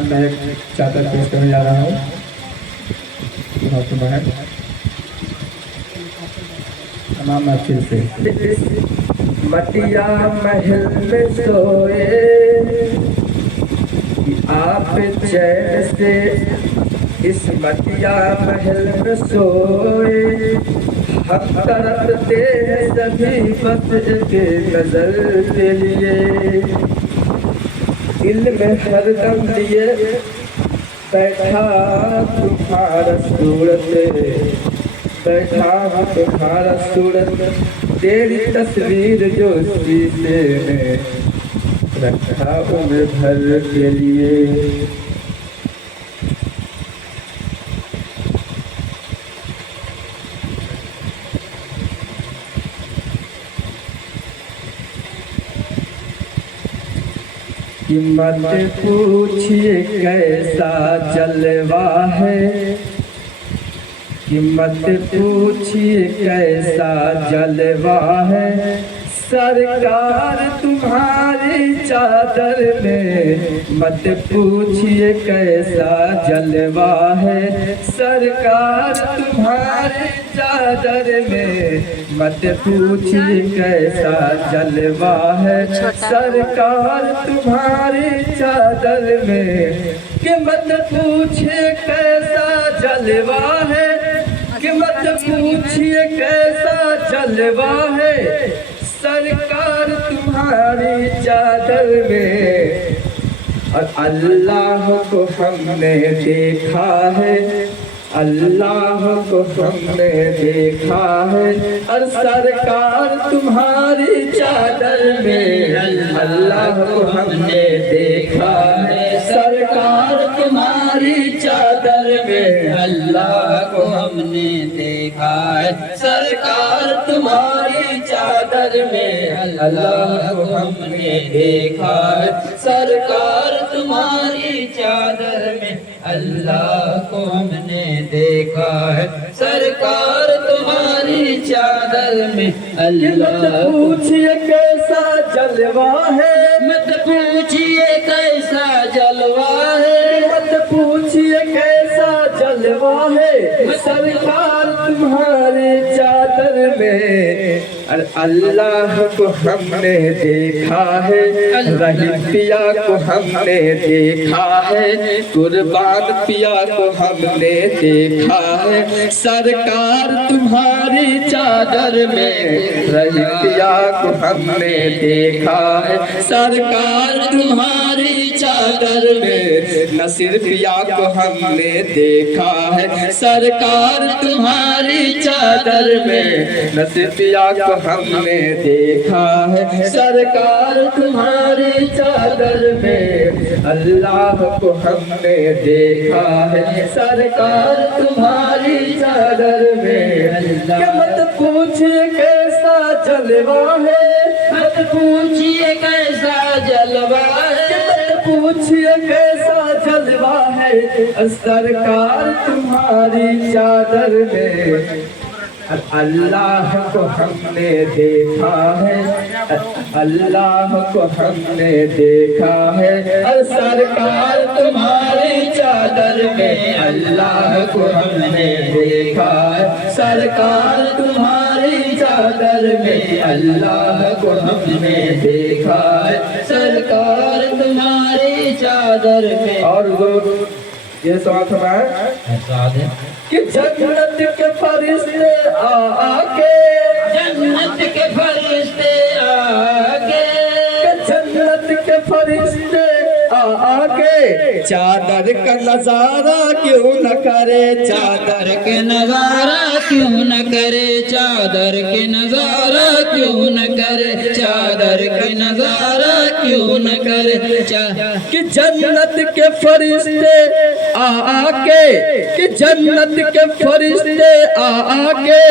सामने एक चादर पेश करने जा रहा हूँ। तमाम महफिल से मटिया महल में सोए कि आप चैन से, इस मटिया महल में सोए हम तरसते हैं सभी बस के नजर के लिए। दिल में हरदम लिए बैठा तुम्हारा सूरत, बैठा तुम्हारा सूरत, तेरी तस्वीर जो शीशे में रखा उम्र भर के लिए। कि मत पूछिए कैसा जलवा है, कि मत पूछिए कैसा जलवा है, सरकार तुम्हारी चादर में। मत पूछिए कैसा जलवा है, सरकार तुम्हारी चादर में। मत पूछिए कैसा जलवा है, सरकार तुम्हारी चादर में। कि मत पूछिए कैसा जलवा है, कि मत पूछिए कैसा जलवा है, सरकार तुम्हारी चादर में। और अल्लाह को हमने देखा है, अल्लाह को हमने देखा है, और सरकार तुम्हारी चादर में। अल्लाह को हमने देखा है, सरकार तुम्हारी चादर में। अल्लाह को हमने देखा है, सरकार तुम्हारी चादर में। अल्लाह को हमने देखा है, सरकार तुम्हारी चादर में। अल्लाह को हमने देखा है, सरकार तुम्हारी चादर में। अल्लाह पूछिए कैसा जलवा है, मत पूछिए कैसा जलवा है, मत पूछिए कैसा जलवा है, सरकार तुम्हारी चादर में। और अल्लाह को हमने देखा है, रहीम पिया को हमने देखा है, कुर्बान पिया को हमने देखा है, सरकार तुम्हारी चादर में। रहीम पिया को हमने देखा है, सरकार तुम्हारी चादर में। नसीर पिया को हमने देखा है, सरकार तुम्हारी चादर में। नसीर पिया को हमने देखा है, सरकार तुम्हारी चादर में। अल्लाह को हमने देखा है, सरकार तुम्हारी चादर में। क्या मत पूछिए कैसा जलवा है, मत पूछिए कैसा जलवा है, मत पूछिए कैसा जलवा है, सरकार तुम्हारी चादर में। अल्लाह को हमने देखा है, अल्लाह को हमने देखा है, और सरकार तुम्हारी चादर में। अल्लाह को हमने देखा है, सरकार तुम्हारी चादर में। अल्लाह को हमने देखा है, सरकार तुम्हारी चादर में। और ये सवाल है कि जन्नत के फरिश्ते आके, जन्नत के फरिश्ते आके, जन्नत के फरिश्ते आके चादर का नजारा क्यों न करे, चादर के नजारा क्यों न करे, चादर के नजारा क्यों न करे, चादर के नजारा क्यों न करे। कि जन्नत के फरिश्ते आके, कि जन्नत के फरिश्ते आके,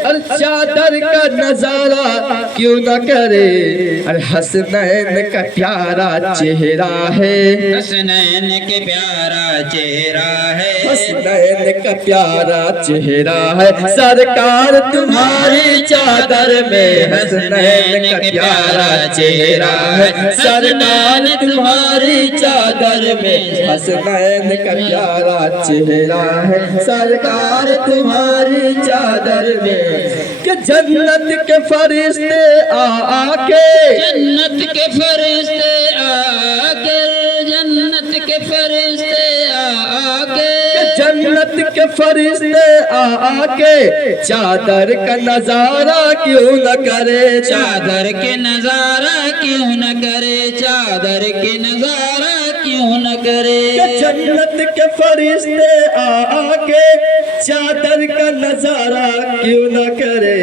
और चादर का नजारा क्यों न करे। और हसनैन का प्यारा चेहरा है, हसनैन के प्यारा चेहरा है, हसनैन का प्यारा चेहरा है, सरकार तुम्हारी चादर में हसनैन का प्यारा चेहरा है, सरकार तुम्हारी चादर में हसनैन का प्यारा चेहरा है, सरकार तुम्हारी चादर में। कि जन्नत के फरिश्ते आके, जन्नत के फरिश्ते आके, जन्नत के फरिश्ते आके, जन्नत के फरिश्ते आके चादर का नजारा क्यों न करे, चादर के नजारा क्यों न करे, चादर के नजारा क्यों न करे। जन्नत के फरिश्ते आके चादर का नजारा क्यों न करे।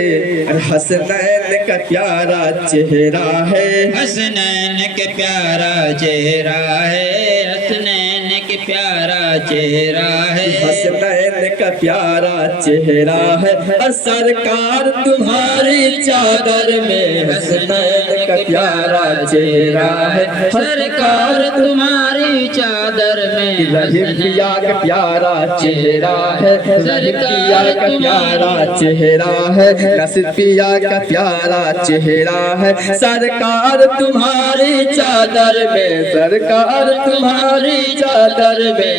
हसनैन का प्यारा चेहरा है, हसनैन के प्यारा चेहरा है, हसनैन के प्यारा चेहरा है, हसनैन का प्यारा चेहरा है, सरकार तुम्हारी चादर में हसनैन का प्यारा चेहरा है, सरकार तुम्हारी चादर में। रहीम पिया का प्यारा चेहरा है, रहीम पिया का प्यारा चेहरा है, नसीर पिया का प्यारा चेहरा है, सरकार तुम्हारी चादर में, सरकार तुम्हारी चादर में।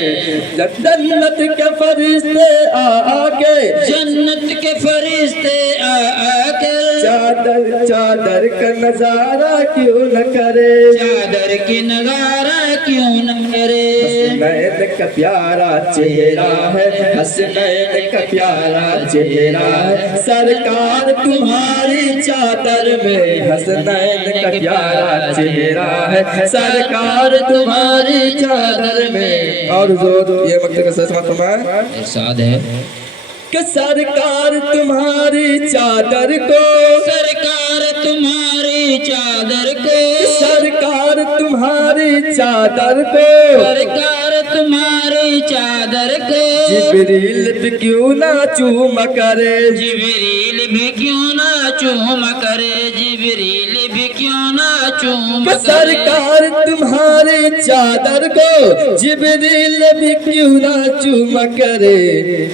जन्नत के फरिश्ते आके, जन्नत के फरिश्ते आके चादर चादर का नजारा क्यों न करे, चादर की नजारा क्यों न करे। हसनैन का प्यारा चेहरा है, हसनैन का प्यारा चेहरा है, सरकार तुम्हारी चादर में हसनैन का प्यारा चेहरा है, सरकार तुम्हारी चादर में। और जोर ये मक्ते का सच मातमा इरशाद है कि सरकार तुम्हारी चादर को, सरकार तुम्हारी चादर को, सरकार तुम्हारी चादर को, सरकार तुम्हारी चादर को। जिब्रील भी क्यों ना चूम करे, जिब्रील भी क्यों ना चूम करे, जिब्रील भी क्यों ना चूम करे। सरकार तुम्हारी चादर को जिब्रील भी क्यों ना चूम करे।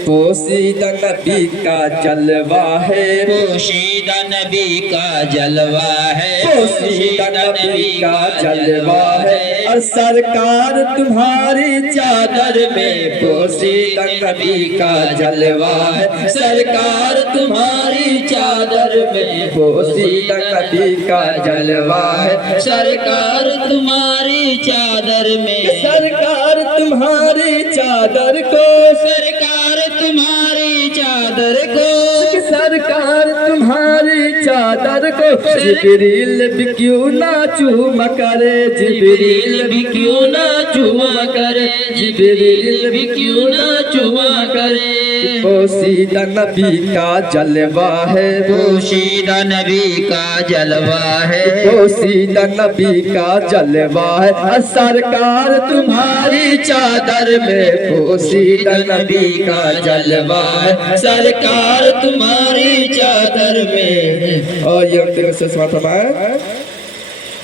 पोशीदा नबी का जलवा है, पोशीदा नबी का जलवा है, पोशीदा नबी का जलवा है, और सरकार तुम्हारी चादर में पोशीदा नबी का जलवा है, सरकार तुम्हारी चादर में पोशीदा नबी का जलवा है, सरकार तुम्हारी चादर में। सरकार तुम्हारी चादर को, सरकार तुम्हारी चादर को, सरकार तुम्हारी चादर को जिब्रील भी क्यों ना चूम करे, जिब्रील भी क्यों ना चूम करे, जिब्रील भी क्यों ना चूम करे। पोशीदा नबी का जलवा है, पोशीदा नबी का जलवा है, पोशीदा नबी का जलवा है, सरकार तुम्हारी चादर में पोशीदा नबी का जलवा है, सरकार तुम्हारी चादर में। और ये फरमाए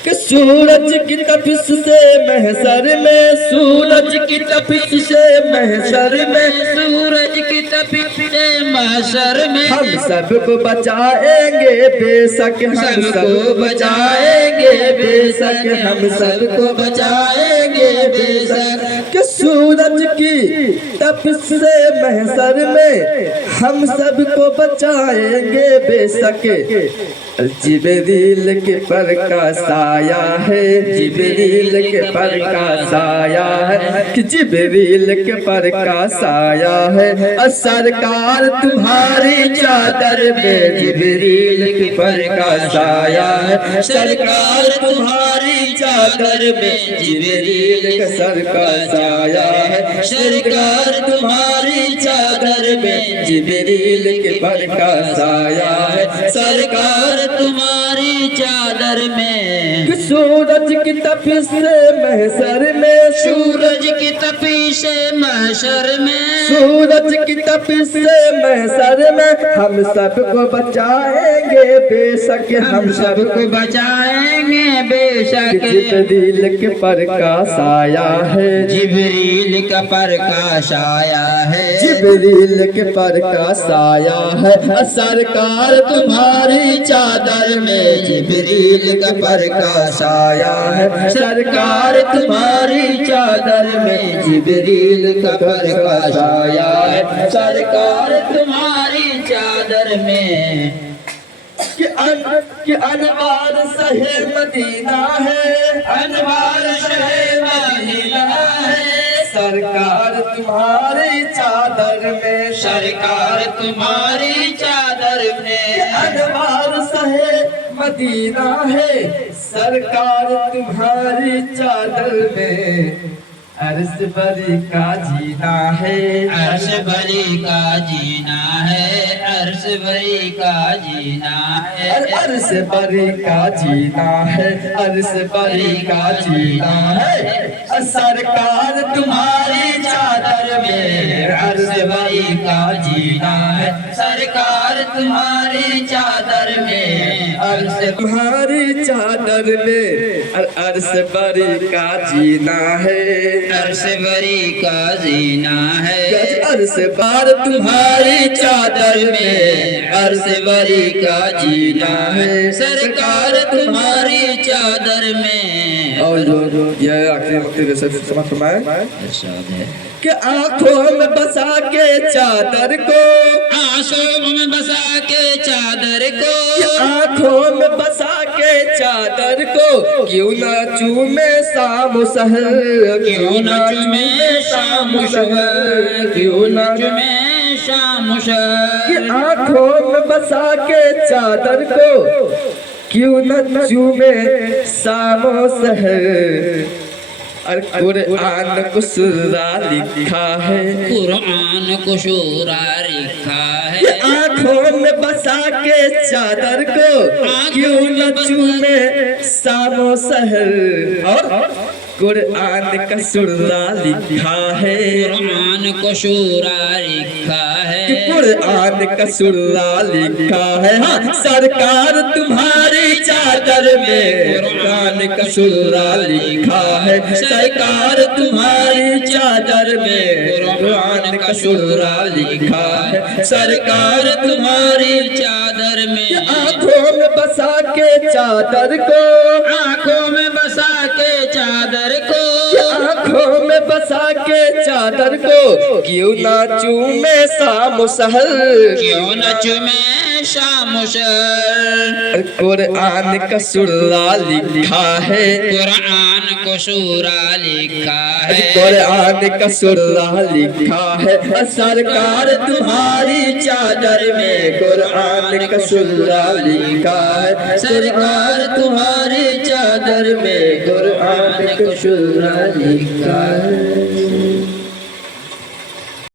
कि सूरज की तपिश से महशर में, सूरज की तपिश से महशर में, सूरज की तपिश से महशर में हम सबको बचाएंगे बेशक, हम सबको बचाएंगे बेशक, हम सबको बचाएंगे बेशक। कि सूरज की तपिश से महशर में हम सबको बचाएंगे बेशक। जिब्रील के पर का साया है, जिब्रील के पर का साया है, कि जिब्रील के पर का साया है, और सरकार तुम्हारी चादर में जिब्रील के पर का साया है, सरकार तुम्हारी चादर में जिब्रील के सर का साया है, सरकार तुम्हारी चादर में जिब्रील के पर का साया है, सरकार तुम्हारी चादर में। सूरज की तपिश से महशर में, सूरज की तपिश महशर में, सूरज की तपिश से महशर में हम सबको बचाएंगे बेशक, हम सबको बचाएंगे बेशक। जिब्रील के प्रकाश आया है, जिब्रील का प्रकाश आया है, जिब्रील के प्रकाश आया है। सरकार तुम्हारी चादर में जिब्रील का प्रकाश आया है, सरकार तुम्हारी चादर में जिब्रील का प्रकाश आया है, सरकार तुम्हारी चादर में। कि अनवार शहे मदीना है, अनवार शहे मदीना है, सरकार तुम्हारी चादर में, सरकार तुम्हारी चादर में। अनवार शहे मदीना है, सरकार तुम्हारी चादर में। अर्श बरी का जीना है, अर्श बरी का जीना है, अर्श बरी का जीना है, अर्श बरी का जीना है, अर्श बरी का जीना है। सरकार तुम्हारी चादर में अर्श बरी का जीना है, सरकार तुम्हारी चादर में, अर्श तुम्हारी चादर में अर्श बरी का जीना है, अर्श बरी का जीना है, अर्श बार तुम्हारी चादर में अर्श बरी का जीना है, सरकार तुम्हारी चादर में। और जो ये आखिरी वक्त से समझ फरमाए इरशाद है कि आंखों में बसा के चादर को, आंसू में बसा के चादर को, आंखों में बसा के चादर को क्यों न चूमे शाम सहर, क्यों न चुमे शाम शहर, क्यों न चुमे शाम शहर। आंखों में बसा के चादर को क्यों न चूमे शाम सहर। और कुरान को सूरा लिखा है, कुरान को शूरा लिखा है, आंखों में बसा के चादर को क्यों न चूमे शाम सहर। और कुरान का सूरा लिखा है, कुरान को शूरा लिखा है, कुरान का सूरा लिखा है। हाँ, सरकार तुम्हारी चादर में कुरान का सूरा लिखा है, सरकार तुम्हारी चादर में कुरान का सूरा लिखा है, सरकार तुम्हारी चादर में। आंखों में बसा के चादर को, आंखों में बसा के चादर को, आंखों में बसा के चादर को क्यों न चूमे शाम सहर, क्यों न चुमे शाम शहर। कुरान का सूरा लिखा है, कुरान को शूरा लिखा है, कुरान का सूरा लिखा है। सरकार तुम्हारी चादर में कुरान का सूरा लिखा है, सरकार तुम्हारी चादर में कुरान का सूरा लिखा है।